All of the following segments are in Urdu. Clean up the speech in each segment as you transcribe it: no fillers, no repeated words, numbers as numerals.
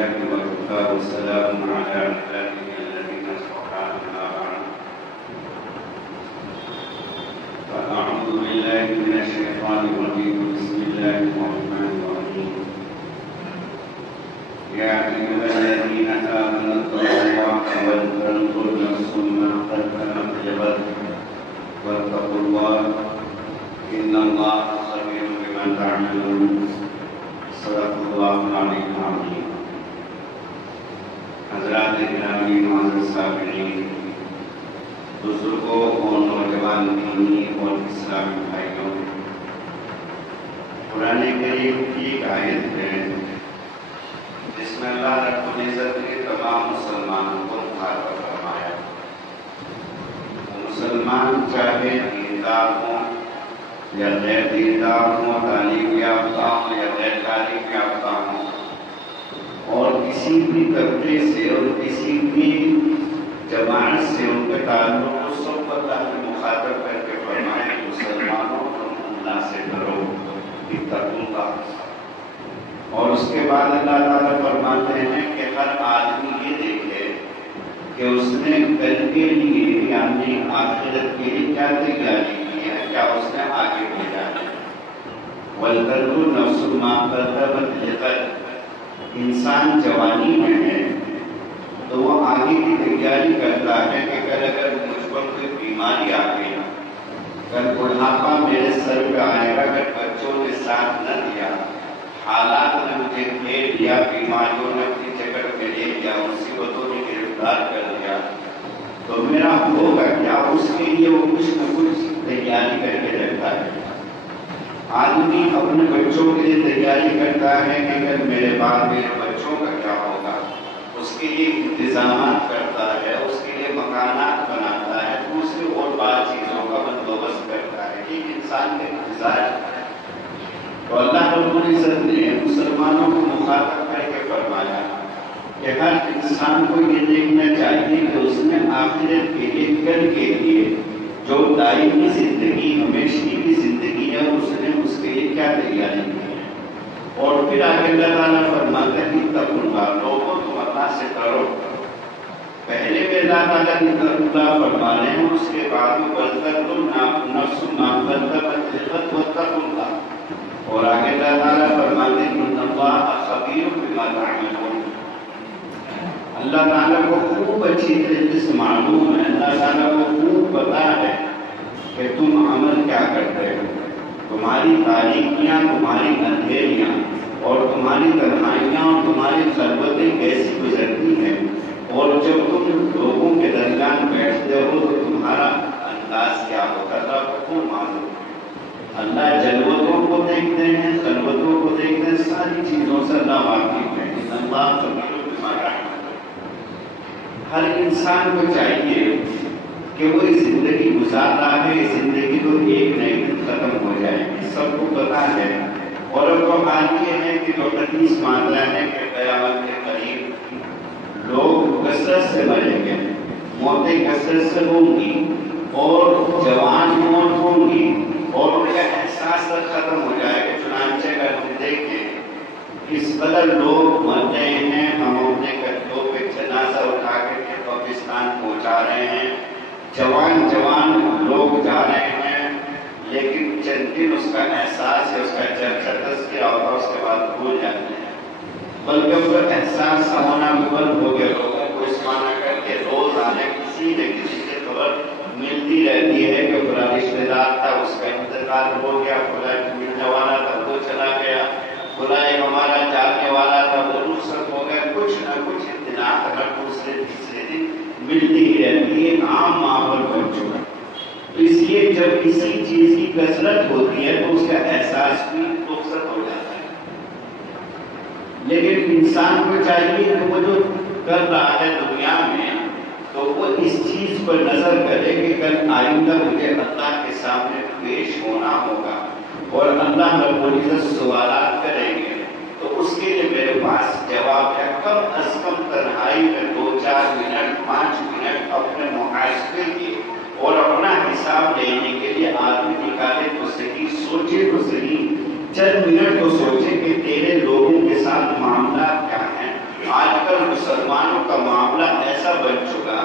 لله وكفى والسلام على عباده الذين اصطفى أما بعد فأعوذ بالله من الشيطان الرجيم بسم الله الرحمن الرحيم يا أيها الذين آمنوا اتقوا الله ولتنظر نفس ما قدمت لغد واتقوا الله إن الله خبير بما تعملون صدق اللہ العلی العظیم۔ حضرات گرامی معزز سامعین، بزرگوں اور نوجوان دینی اور اسلامی بھائیوں، قرآن کریم کی ایک آیت ہے جس میں اللہ رب العزت نے تمام مسلمانوں کو مخاطب فرمایا۔ مسلمان چاہے دیندار ہوں یا غیر دیندار ہوں، تعلیم یافتہ ہوں یا غیر تعلیم یافتہ ہوں، اور کسی بھی طبقے سے اور کسی بھی جماعت سے ان کے تعلق کو سب کو اللہ نے مخاطب کر کے فرمایا کہ مسلمانوں تم اللہ سے ڈرو، اتقوا اللہ۔ اور اس کے بعد اللہ تعالیٰ فرماتے ہیں کہ ہر آدمی یہ دیکھے کہ اس نے کل کے لیے یعنی آخرت کے لیے کیا تیاری کی ہے، کیا اس نے آگے بھیجا ہے۔ وَلْتَنْظُرْ نَفْسٌ مَا قَدَّمَتْ لِغَدٍ، انسان جوانی میں ہے تو وہ آگے کی تیاری کرتا ہے کہ کل اگر مجھ پر کوئی بیماری آ گئی، کل بڑھاپا میرے سر پہ آئے گا، اگر بچوں نے ساتھ نہ دیا، حالات نے مجھے گھیر لیا، بیماریوں نے اپنی جکڑ میں لے لیا، مصیبتوں نے گرفتار کر لیا، تو میرا ہوگا کیا؟ اس کے لیے وہ کچھ نہ کچھ تیاری کر کے رکھتا ہے۔ آدمی اپنے بچوں کے لیے تیاری کرتا ہے کہ اگر میرے بعد میرے بچوں کا کیا ہوگا، اس کے لیے انتظامات کرتا ہے، اس کے لیے مکانات بناتا ہے، دوسری اور بعض چیزوں کا بندوبست کرتا ہے۔ ایک انسان کا انتظار ہے۔ تو اللہ رب العزت نے مسلمانوں کو مخاطب کر کے فرمایا کہ ہر انسان کو یہ دیکھنا چاہیے کہ اس نے آخرت کے لیے، کل کے لیے جو دائمی زندگی، ہمیشہ کی زندگی ہے، اس نے اس کے لیے کیا تیاری کی ہے۔ اور پھر آگے اللہ تعالیٰ فرماتا ہے کہ اتقوا اللہ، لوگوں تم اللہ سے ڈرو۔ پہلے میں اللہ تعالیٰ نے اتقوا اللہ فرما رہے ہیں، اس کے بعد وَلْتَنْظُرْ نَفْسٌ مَا قَدَّمَتْ لِغَدٍ وَاتَّقُوا اللَّهَ، اور آگے اللہ تعالیٰ فرماتے ہیں إِنَّ اللَّهَ خَبِيرٌ بِمَا تَعْمَلُونَ۔ اللہ تعالیٰ کو خوب اچھی طریقے سے معلوم ہے، اللہ تعالیٰ کو خوب پتا ہے کہ تم عمل کیا کرتے ہو، تمہاری تاریکیاں، تمہاری اندھیریاں اور تمہاری تنہائیاں اور تمہاری خلوتیں کیسی گزرتی ہیں، اور جب تم لوگوں کے درمیان بیٹھتے ہو تو تمہارا انداز کیا ہوتا ہے، اللہ کو خوب معلوم ہے۔ اللہ جلوتوں کو دیکھتے ہیں، خلوتوں کو دیکھتے ہیں، ساری چیزوں سے اللہ واقف ہے۔ اللہ خبیر بما تعملون۔ ہر انسان کو چاہیے کہ وہ زندگی گزار رہا ہے، زندگی تو ایک نہ ایک دن ختم ہو جائے گی، سب کو پتا ہے۔ اور اب تو حال یہ ہے کہ جو حدیث مانتا ہے کہ قیامت کے قریب لوگ کثرت سے مریں گے، موتیں کثرت سے ہوں گی، اور جوان موت ہوں گی، اور ان کا احساس تک ختم ہو جائے گا۔ چنانچہ اگر ہم دیکھیں اس قدر لوگ مر رہے ہیں، ہم اپنے گھروں پہ جنازہ اٹھا کے قبرستان پہنچا رہے ہیں، جوان لوگ جا رہے ہیں، لیکن چند دن اس کا احساس ہے، اس کا چرچا تذکرہ ہوتا ہے، اس کے بعد بھول جاتے ہیں۔ بلکہ وہ احساس ہونا بند ہو گیا، لوگوں کو اس معنی کر کے روز آنے کسی نہ کسی سے خبر ملتی رہتی ہے کہ فلاں رشتے دار تھا، اس کا انتقال ہو گیا، فلاں ملنے والا تھا وہ چلا گیا، فلاں ہمارا جانے والا تھا وہ رخصت ہو گیا، کچھ نہ کچھ اطلاعات ہر دوسرے تیسرے دن ملتی ہی رہتی ہے، عام ماحول بن چکا۔ تو اس لیے جب کسی چیز کی کثرت ہوتی ہے تو اس کا احساس بھی رخصت ہو جاتا ہے۔ لیکن انسان کو چاہیے کہ وہ جو کر رہا ہے دنیا میں تو وہ اس چیز پر نظر کرے کہ کل آئندہ مجھے اللہ کے سامنے پیش ہونا ہوگا اور اللہ رب العزت سوالات کریں گے، تو اس کے لیے میرے پاس جواب ہے۔ کم از کم تنہائی میں 2-4 منٹ 5 منٹ اپنے محاسبے کی اور اپنا حساب لینے کے لیے آدمی نکالے تو صحیح، سوچے تو صحیح، چند منٹ تو سوچے کہ تیرے لوگوں کے ساتھ معاملات کیا ہیں، مسلمانوں کا معاملہ ایسا بن چکا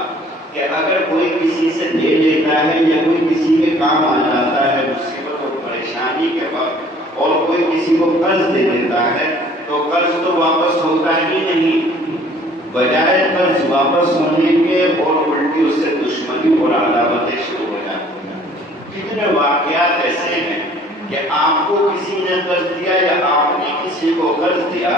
کہ اگر کوئی کسی سے لے لیتا ہے یا کوئی کسی کے کام آ جاتا ہے مصیبت اور پریشانی کے وقت، اور کوئی کسی کو قرض دے دیتا ہے تو قرض تو واپس ہوتا ہی نہیں، بجائے قرض واپس ہونے کے اور الٹی اس سے دشمنی اور عداوتیں شروع ہو جاتی ہیں۔ کتنے واقعات ایسے ہیں کہ آپ کو کسی نے قرض دیا یا آپ نے کسی کو قرض دیا،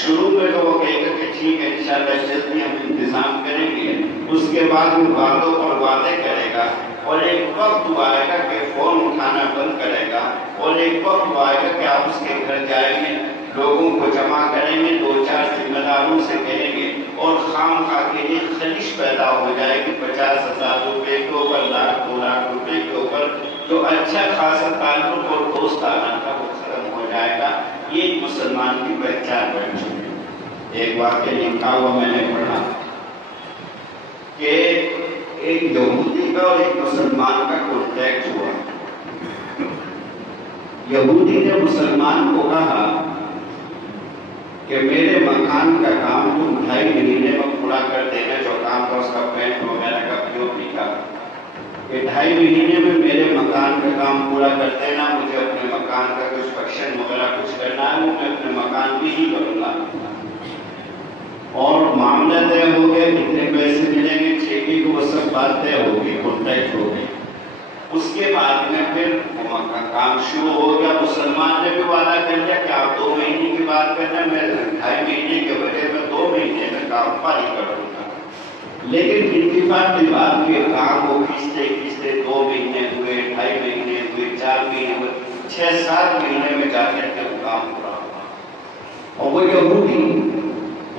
شروع میں تو وہ کہے گا کہ ٹھیک ہے انشاءاللہ جلدی ہم انتظام کریں گے، اس کے بعد وہ باتوں پر وعدے کرے گا، اور ایک وقت آئے گا کہ فون اٹھانا بند کرے گا، اور ایک وقت آئے گا کہ آپ اس کے گھر جائیں گے، لوگوں کو جمع کریں گے، 2-4 ذمہ داروں سے کہیں گے، اور خام خواہ کے لیے خلش پیدا ہو جائے گی 50,000 روپے کے اوپر، 1,00,000-2,00,000 روپے کے اوپر، جو اچھا خاصا تعلق اور دوستانہ تھا وہ ختم ہو جائے گا۔ یہ ایک مسلمان کی پہچان بن چکی ہے۔ ایک واقعہ لکھا ہوا میں نے پڑھا کہ ایک یہودی کا اور ایک مسلمان کا کانٹیکٹ ہوا۔ یہودی نے مسلمان کو کہا کہ میرے مکان کا کام تم 2.5 مہینے میں پورا کر دینا، جو کام تھا اس کا پینٹ وغیرہ کا POP کا، کہ 2.5 مہینے میں میرے مکان کا کام پورا کر دینا، مجھے اپنے مکان کا کچھ فنکشن وغیرہ کچھ کرنا ہے، وہ میں اپنے مکان بھی ہی کروں گا۔ اور معاملہ طے ہو گیا، کتنے پیسے ملیں گے، چیکی کو وہ سب بات طے ہو گئی، کانٹیکٹ ہو گئی۔ اس کے بعد میں پھر کام شروع ہو گیا۔ مسلمان نے بھی وعدہ کر لیا کہ آپ 2 مہینے کی بات کرنا، میں 2.5 مہینے کے بجائے میں 2 مہینے میں کام پاری کروں گا۔ لیکن اتفاق کی بات کہ کام وہ کھینچتے 2 مہینے ہوئے، 2.5 مہینے ہوئے، 4 مہینے ہوئے، 6-7 مہینے میں جا کر کے وہ کام پورا ہوا۔ اور وہ یہودی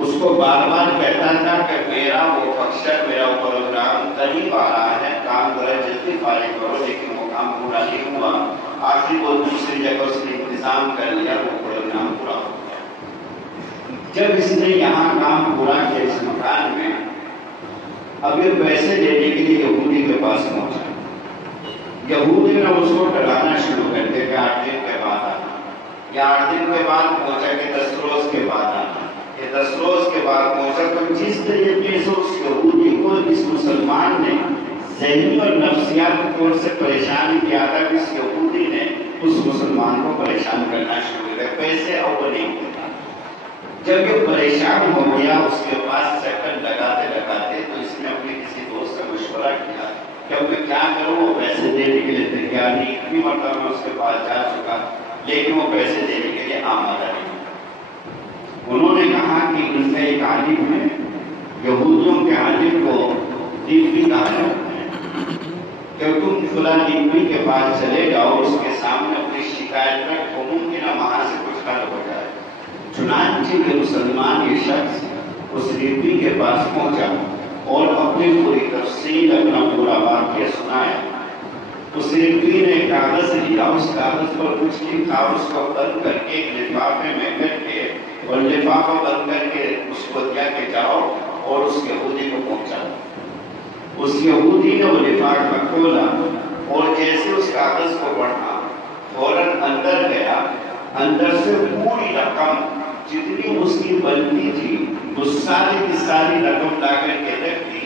اس کو بار بار کہتا تھا کہ میرا وہ فنکشن، میرا وہ پروگرام قریب آ رہا ہے، کام ذرا جلدی فارغ کرو، لیکن وہ کام پورا نہیں ہوا۔ آخری وہ دوسری جگہ اس نے انتظام کر لیا، وہ پروگرام پورا ہو گیا۔ جب اس نے یہاں کام پورا کیا اس مکان میں، اب یہ پیسے دینے کے لیے یہودی کے پاس پہنچا۔ یہودی نے اس کو ڈرانا شروع کر دیا کہ 8 دن کے بعد آنا، یا 8 دن کے بعد پہنچا کہ 10 روز کے بعد آنا، کہ 10 روز کے بعد پہنچا۔ تو جس طریقے سے اس یہودی کو اس مسلمان نے ذہنی اور نفسیاتی طور سے پریشان کیا تھا، اس یہودی نے اس مسلمان کو پریشان کرنا شروع کیا، پیسے اور نہیں دیتا۔ جب یہ پریشان ہو گیا، اس کے پاس چکر لگاتے لگاتے تو اس نے اپنے کسی دوست سے مشورہ کیا کہ اب میں کیا کروں، وہ پیسے دینے کے لیے تیار نہیں، اتنی مرتبہ میں اس کے پاس جا چکا لیکن وہ پیسے دینے کے لیے آمادہ نہیں۔ انہوں نے کہا کہ ان کا ایک عالم ہے، یہودیوں کے عالم کو دبی کہا جاتا ہے، کہ تم فلاں دبی کے پاس چلے جاؤ، اس کے سامنے اپنی شکایت رکھو، ممکن ہے وہاں سے کچھ حل ہو جائے۔ چنانچہ یہ مسلمان یہ شخص اس دبی کے پاس پہنچا اور اپنی پوری تفصیل، اپنا پورا واقعہ سنایا۔ اس دبی نے کاغذ لیا، اس کاغذ پر کچھ لکھا، اس کو بند کر کے ایک لفافے میں کر کے، اور لفافہ بند کر کے اس کو دیا کہ جاؤ اور اس یہودی کو پہنچاؤ۔ اس یہودی نے وہ لفافہ کھولا اور جیسے اس کاغذ کو پڑھا فوراً اندر گیا، اندر سے پوری رقم جتنی اس کی بنتی تھی وہ ساری کی ساری رقم لا کر کے رکھ دی،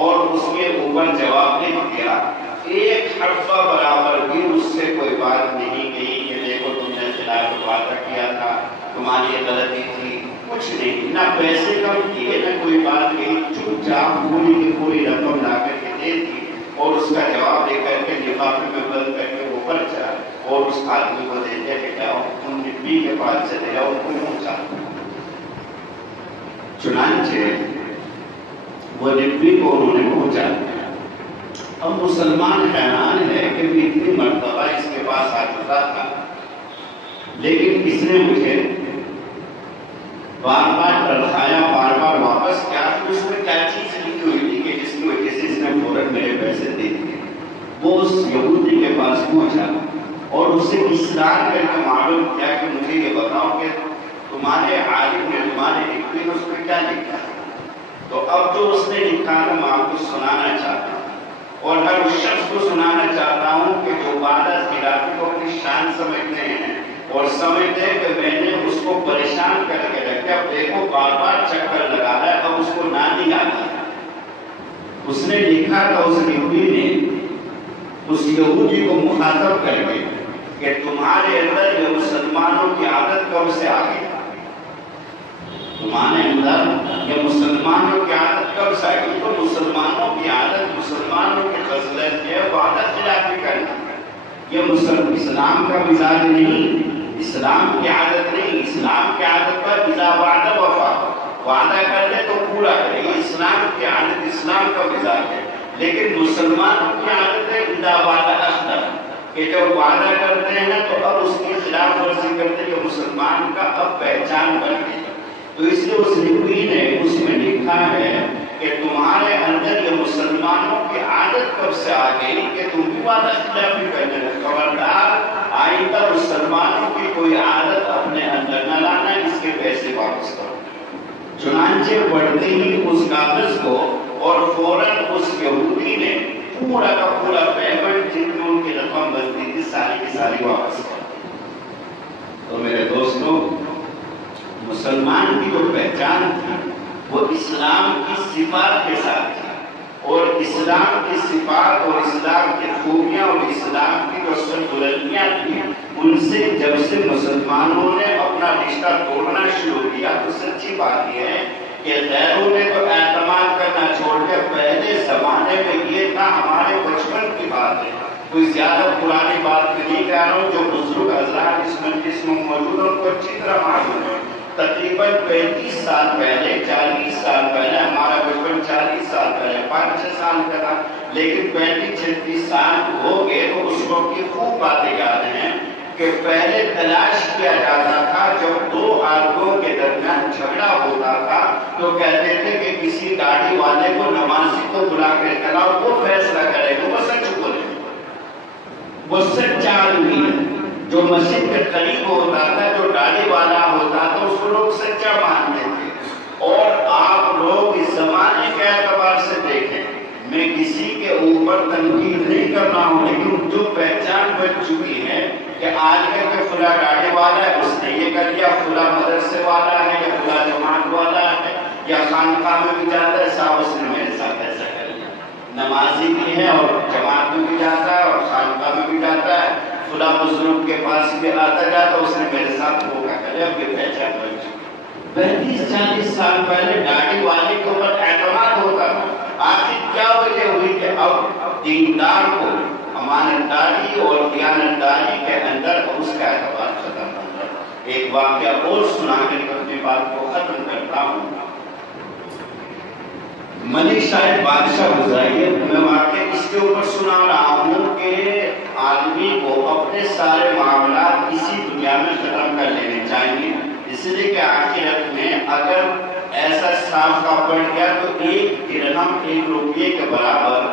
اور اس کے اوپر جواب لکھ دیا۔ ایک حرفہ برابر بھی اس سے کوئی بات نہیں کہی کہ دیکھو تم نے خلاف وعدہ کیا تھا، تمہاری یہ غلطی تھی، کچھ نہیں، نہ پیسے کم کیے، نہ کوئی بات کہی، چپ چاپ پوری کی پوری رقم لا کر کے دے دی، اور اس کا جواب دے کر کے لفافے میں بند کر کے اوپر چڑھا اور اس آدمی کو دے دیا کہ جاؤ تم نبی کے پاس چلے جاؤ، ان کو پہنچا۔ چنانچہ وہ نبی کو انہوں نے پہنچا دیا۔ اب مسلمان حیران ہے کہ میں اتنی مرتبہ اس کے پاس آ چکا تھا، لیکن اس نے مجھے بار بار ڈرایا، بار بار واپس کیا، اس میں کیا چیز لکھی ہوئی تھی کہ جس کی وجہ سے اس نے فوراً میرے پیسے دے دیے۔ وہ اس یہودی کے پاس پہنچا اور اسے اصرار کر کے معلوم کیا کہ مجھے یہ بتاؤ کہ تمہارے عالم نے، تمہارے لکھنے میں اس میں کیا لکھا ہے۔ تو اب جو اس نے لکھا ہے میں آپ کو سنانا چاہتا ہوں، اور ہر اس شخص کو سنانا چاہتا ہوں کہ جو وعدہ خلافی کو اپنی شان سمجھتے ہیں اور سمجھتے ہیں کہ میں نے اس کو پریشان کر کے رکھا، اب دیکھو بار بار چکر لگا رہا ہے، اب اس اس نے لکھا تھا اس نبی نے اس یہودی کو مخاطب کر کے کہ تمہارے اندر یہ مسلمانوں کی عادت کب سے آ گئی؟ تمہارے اندر یہ مسلمانوں کی عادت کب سے آ گئی؟ تو مسلمانوں کی عادت، مسلمانوں کی خصلت ہے وہ عادت خلافی کرنا. یہ اسلام کا مزاج نہیں، اسلام کی عادت نہیں. اسلام کی عادت پر اذا وعد وفا، وعدہ کر لے تو پورا کرے. یہ اسلام کی عادت، اسلام کا مزاج ہے. لیکن مسلمانوں کی عادت ہے اذا وعد اخلف، کہ جب وعدہ کرتے ہیں تو اب اس کی خلاف ورزی کرتے ہیں. مسلمان کا اب پہچان بن گئی. تو اس لیے اس نبی نے اس میں لکھا ہے کہ تمہارے اندر یہ مسلمانوں کی عادت کب سے آ گئی کہ تم بھی وعدہ خلافی کرنے لگے. خبردار آئندہ مسلمانوں کی کوئی عادت اپنے اندر نہ لانا، اس کے پیسے واپس کرو. چنانچہ پڑھتے ہی اس کاغذ کو اور فوراً اس یہودی نے پورا کا پورا پیمنٹ جتنے ان کی رقم بنتی تھی ساری کی ساری واپس کر. تو میرے دوستوں، مسلمان کی جو پہچان تھی وہ اسلام کی صفات کے ساتھ تھی، اور اسلام کی صفات اور اسلام کی خوبیاں اور اسلام کی جو سربلندیاں تھیں، ان سے جب سے مسلمانوں نے اپنا رشتہ توڑنا شروع کیا تو سچی بات یہ ہے کہ غیروں نے تو اعتماد کرنا چھوڑ کے پہلے زمانے میں یہ تھا. ہمارے بچپن کی بات ہے، کوئی زیادہ پرانی بات نہیں کہہ رہا ہوں. جو بزرگ حضرات اس مجلس میں موجود ہیں ان کو اچھی طرح معلوم ہے. تقریباً 35 سال پہلے، 40 سال پہلے، ہمارا بچپن 40 سال پہلے 5-6 سال کا تھا، لیکن 35-36 سال ہو گئے تو اس وقت کی خوب باتیں یاد ہیں کہ پہلے تلاش کیا جاتا تھا. جب دو آدمیوں کے درمیان جھگڑا ہوتا تھا تو کہتے تھے کہ کسی گاڑی والے کو نمازی کو بلا کر کراؤ، وہ فیصلہ کرے گا، وہ سچ بولے، وہ سچا آدمی ہے. جو مسجد کے قریب ہوتا تھا، جو گاڑی والا ہوتا تھا، اس کو لوگ سچا مانتے تھے. اور آپ لوگ اس زمانے کے اعتبار سے دیکھیں، میں کسی کے اوپر تنقید نہیں کر رہا ہوں، لیکن جو پہچان بن چکی ہے کہ آج کل کے فلاں گاڑی والا ہے اس نے یہ کر لیا، فلاں مدرسے والا ہے یا فلاں جماعت والا ہے یا خانقاہ میں بھی جاتا ہے، صاحب اس نے میرے ساتھ ایسا کر لیا. نمازی بھی ہے اور جماعت میں بھی جاتا ہے اور خانقاہ میں بھی جاتا ہے، فلاں بزرگ کے پاس بھی آتا جاتا، اس نے میرے ساتھ دھوکا کرے. اب یہ پہچان بن چکی. 35-40 سال پہلے گاڑی والے کے اوپر اعتماد ہوتا تھا. آخر کیا وجہ ہوئی کہ اب دیندار کو امانتداری اور دیانتداری کے اندر اس کا اعتبار ختم ہو گیا. ایک واقعہ اور سنا کر اپنی بات کو ختم کرتا ہوں. ملک شاید بادشاہ گزاری، میں واقعہ اس کے اوپر سنا رہا ہوں کہ آدمی کو اپنے سارے معاملات اسی دنیا میں ختم کر لینے چاہیے، اس لیے کہ آخرت میں اگر ایسا صاف کا پڑ گیا تو 1 درہم 1 روپیے کے برابر،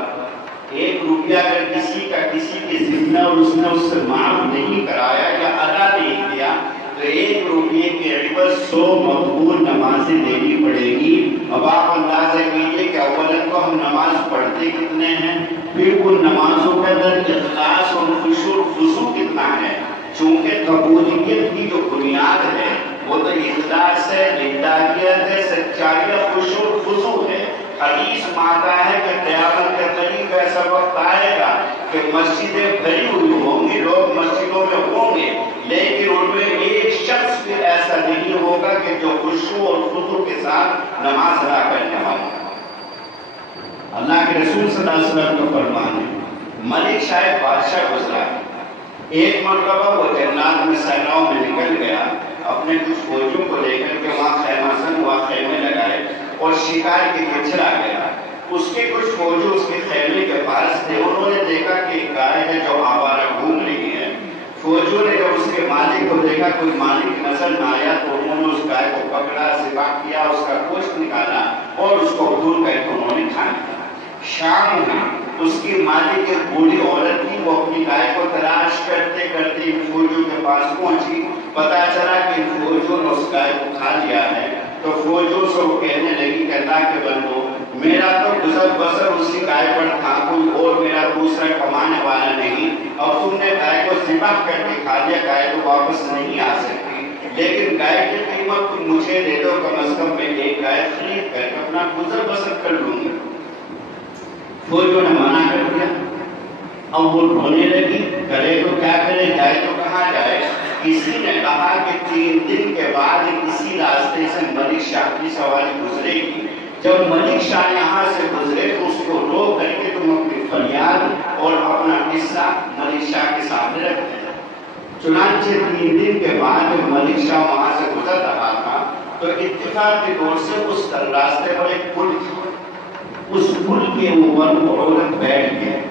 1 روپیہ اگر کسی کا کسی کے ذمہ اور اس نے اس سے معاف نہیں کرایا یا ادا نہیں کیا تو 1 روپیے کے عوض 100 مقبول نمازیں دینی پڑے گی. اب آپ اندازہ کیجیے کہ اولاً تو ہم نماز پڑھتے کتنے ہیں، پھر ان نمازوں کے اندر اخلاص اور خشوع و خضوع کتنا ہے. چونکہ قبولیت کی جو بنیاد ہے وہ تو اخلاص ہے، للہیت ہے، سچائی ہے، خشوع و خضوع ہے. حدیث مانتا ہے کہ قیامت کے قریب ایسا وقت آئے گا کہ مسجدیں بھری ہوئی ہوں گی، لوگ مسجدوں میں ہوں گے، لیکن ان میں ایک شخص بھی ایسا نہیں ہوگا کہ جو خشوع اور خضوع کے ساتھ نماز ادا کرنے والا. اللہ کے رسول صلی اللہ علیہ وسلم کا فرمان ہے. ملک شاید بادشاہ گزرا، ایک مرتبہ وہ جنات میں صحراؤں میں نکل گیا، اپنے کچھ فوجیوں کو لے کر کے وہاں خیمہ زن ہوا، خیمے لگائے اور شکار کے لیے چلا گیا. اس کے کچھ فوجی اس کے خیمے کے پاس تھے. انہوں نے دیکھا کہ ایک گائے ہے جو آوارہ گھوم رہی ہے. فوجیوں نے جب اس کے مالک کو دیکھا، کوئی مالک نظر نہ آیا تو انہوں نے اس گائے کو پکڑا، ذبح کیا، اس کا گوشت نکالا اور اس کو دھل کر کے انہوں نے کھا لیا. شام میں اس کی مالک ایک بوڑھی عورت تھی، وہ اپنی گائے کو تلاش کرتے کرتے فوجیوں کے پاس پہنچی. پتا چلا کہ فوجیوں نے اس گائے کو کھا لیا ہے. تو فوجیوں سے وہ کہنے لگی کہ اللہ کے بندو، میرا تو گزر بسر اسی گائے پر تھا، کوئی اور میرا دوسرا کمانے والا نہیں. اب تم نے گائے کو ذبح کر کے کھا لیا، گائے تو واپس نہیں آ سکتی، لیکن گائے کی قیمت تم مجھے دے دو، کم از کم میں ایک گائے خرید کر اپنا گزر بسر کر لوں گی. فوجیوں نے منع کر دیا. اب وہ رونے لگی, کرے تو کیا کرے, جائے تو کہاں جائے. کسی نے کہا کہ 3 دن کے بعد اسی راستے سے ملک شاہ کی سواری گزرے گی. جب ملک شاہ یہاں سے گزرے تو اس کو روک کر کے تم اپنی فریاد اور اپنا قصہ ملک شاہ کے سامنے رکھ دیں. چنانچہ 3 دن کے بعد جب ملک شاہ وہاں سے گزر رہا تھا تو اتفاق کے طور سے اس راستے پر ایک پل تھا. اس پل کے اوپر وہ عورت بیٹھ گئی.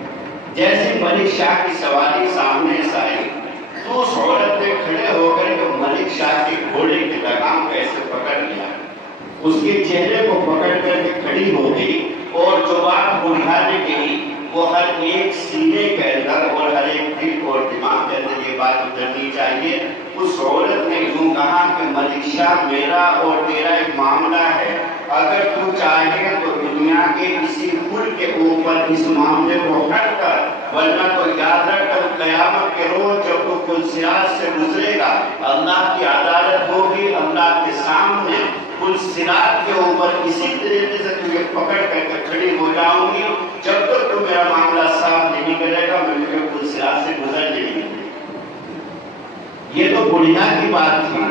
جیسے ملک شاہ کی سواری سامنے سے آئی تو اس عورت نے کھڑے ہو کر کے ملک شاہ کے گھوڑے کی لگام کیسے پکڑ لیا, اس کے چہرے کو پکڑ کر کے کھڑی ہو گئی اور جو بات بڑھانے گئی وہ ہر ایک سینے کے اندر اور ہر ایک دل اور دماغ کے اندر یہ بات اترنی چاہیے. اس عورت نے یوں کہا کہ ملک شاہ, میرا اور تیرا ایک معاملہ ہے, اگر تو چاہے تو دنیا کے کسی پل کے اوپر اس معاملے کو حل کر, ورنہ تو یاد رکھ کر قیامت کے روز جب تو پل صراط سے گزرے گا اللہ کی عدالت ہوگی, اللہ کے سامنے پل صراط کے اوپر اسی طریقے سے تجھے پکڑ کر کے کھڑی ہو جاؤں گی. جب تک تو میرا معاملہ صاف نہیں کرے گا میں تجھے پل صراط سے گزر نہیں دوں گی. یہ تو بڑھیا کی بات تھی,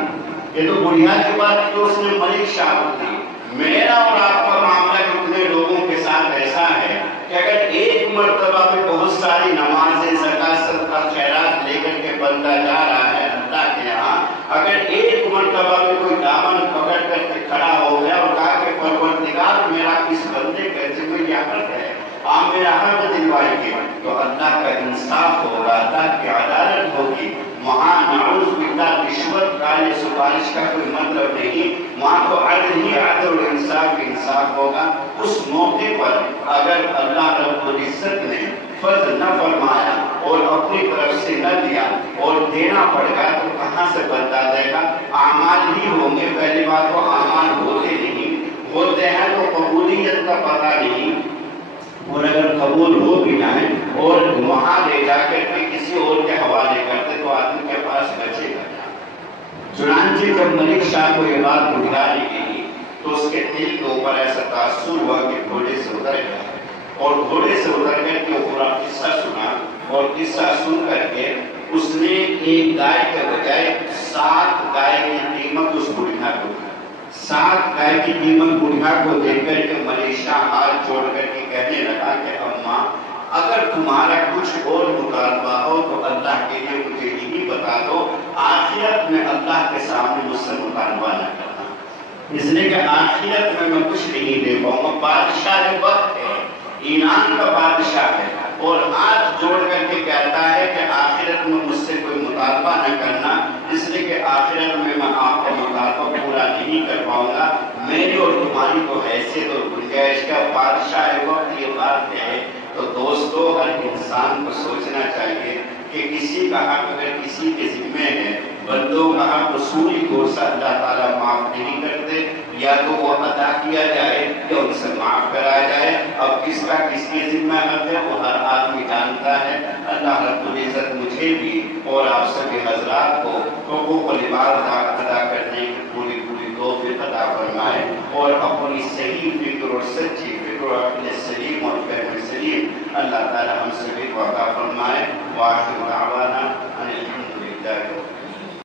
یہ تو بڑھیا کی بات تھی تو اس نے ملک شاہ کو دی. میرا اور آپ کا معاملہ کتنے لوگوں کے ساتھ ایسا ہے کہ اگر ایک مرتبہ میں بہت ساری نمازیں, زکات, صدقہ, خیرات لے کر کے بندہ جا رہا ہے اللہ کے یہاں, اگر ایک مرتبہ میں کوئی دامن پکڑ کر کے کھڑا ہو گیا اور کہا کہ پروردگار میرا اس بندے کا ذمہ یہ حق ہے, آپ میرا حق دلوائیں گے, تو اللہ کا انصاف ہوگا, اللہ کی عدالت ہوگی. وہاں نعوذ باللہ رشوت کالے سفارش کا کوئی مطلب نہیں, وہاں تو عدل ہی عدل اور انصاف انصاف ہوگا. اس موقع پر اگر اللہ رب العزت نے فضل نہ فرمایا اور اپنی طرف سے نہ دیا اور دینا پڑ گیا تو کہاں سے بنتا دے گا. اعمال ہی ہوں گے, پہلی بات تو اعمال ہوتے نہیں, ہوتے ہیں تو قبولیت کا پتہ نہیں, اور اگر قبول ہو بھی جائیں اور وہاں لے جا کر کے کسی اور کے حوالے کرتے تو آدمی کے پاس بچے گا. چنانچہ جب ملک شاہ کو یہ بات بڑھائی گئی تو اس کے دل کے اوپر ایسا تاثر ہوا کہ گھوڑے سے اتر گیا, اور گھوڑے سے اتر کر کے پورا قصہ سنا, اور قصہ سن کر کے اس نے ایک گائے کے بجائے 7 گائے کی قیمت اس بڑھیا کو دی. 7 گائے کی قیمت بڑھیا کو دے کر کے ملک شاہ ہاتھ جوڑ کر کے کہنے لگا کہ اماں اگر تمہارا کچھ اور مطالبہ ہو تو اللہ کے لیے مجھے یہی بتا دو, آخرت میں اللہ کے سامنے مجھ سے مطالبہ نہ کرنا, اس لیے کہ آخرت میں کچھ نہیں دے پاؤں گا. بادشاہ وقت ہے, ایمان کا بادشاہ ہے, اور ہاتھ جوڑ کر کے کہتا ہے کہ آخرت میں مجھ سے کوئی مطالبہ نہ کرنا, اس لیے کہ آخرت میں آپ کا مطالبہ پورا نہیں کر پاؤں گا. میری اور تمہاری تو حیثیت اور گنجائش کا بادشاہ وقت یہ بات ہے. تو دوستو ہر انسان کو سوچنا چاہیے کہ کسی کا حق اگر کسی کے ذمہ ہے, بندوں کا حق اصولی طور سے اللہ تعالیٰ معاف نہیں کرتے, یا تو وہ ادا کیا جائے یا ان سے معاف کرایا جائے. اب کس کا کس کے ذمہ حق ہے وہ ہر آدمی جانتا ہے. اللہ رب العزت مجھے بھی اور آپ سبھی حضرات کو حقوق العباد ادا کرنے کی پوری توفیق عطا فرمائے, اور اپنی صحیح فکر اور سچی فکر اور اپنے سلیم اور فہم سلیم اللہ تعالیٰ ہم سبھی کو عطا فرمائے. وآخر دعوانا ان الحمد للہ.